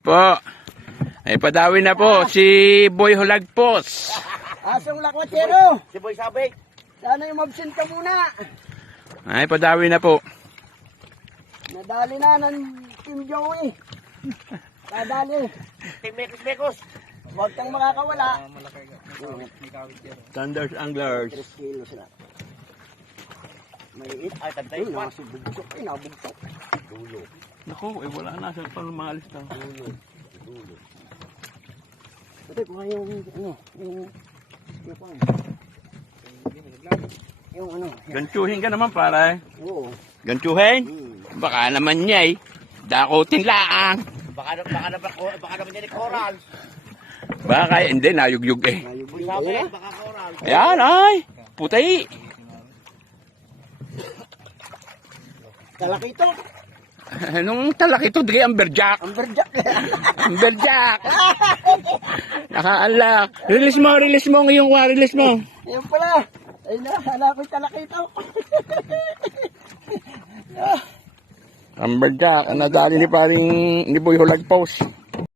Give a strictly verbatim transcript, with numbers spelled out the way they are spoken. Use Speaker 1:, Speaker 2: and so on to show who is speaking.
Speaker 1: po. Ay padawi na po si Boy Hulagpos.
Speaker 2: Asong lakwatero.
Speaker 3: Si Boy Sabik.
Speaker 2: Sana yung mabsent ka muna.
Speaker 1: Ay padawi na po.
Speaker 2: Nadali na ng Team Joey. Nadali.
Speaker 3: Team Mekos Mekos.
Speaker 2: Huwag kang makakawala.
Speaker 1: Thunders Anglers.
Speaker 2: tres kilos na. Maliit.
Speaker 3: Ay, tantay
Speaker 2: Ay,
Speaker 3: pa.
Speaker 2: nakasubugtok. Ay, nabugtok.
Speaker 3: Dulo.
Speaker 1: Naku, eh wala na. Saan pa lumalis na?
Speaker 3: Dulo. Dulo.
Speaker 2: Ito, kung yung, ano, yung, yung, yung, yung, ano.
Speaker 1: Gantuhin ka naman pare.
Speaker 2: Oo.
Speaker 1: Gantuhin?
Speaker 2: Hmm.
Speaker 1: Baka naman niya eh. Dakotin laang.
Speaker 3: Baka, baka, baka, baka naman yan ni Coral.
Speaker 1: Baka hindi, nayugyug eh.
Speaker 3: Boy Sabik, baka Coral.
Speaker 1: Ayan ay. Puti.
Speaker 2: Talakito.
Speaker 1: Nung talaki to, di amberjack.
Speaker 2: Amberjack.
Speaker 1: Amberjack. Nakaanlak. Release mo, release mo ngayong wa, release mo.
Speaker 2: Ayun pala. Ayun na, hala ko yung talakito.
Speaker 1: Amberjack, ang nadali ni paring ni Boy Hulagpos.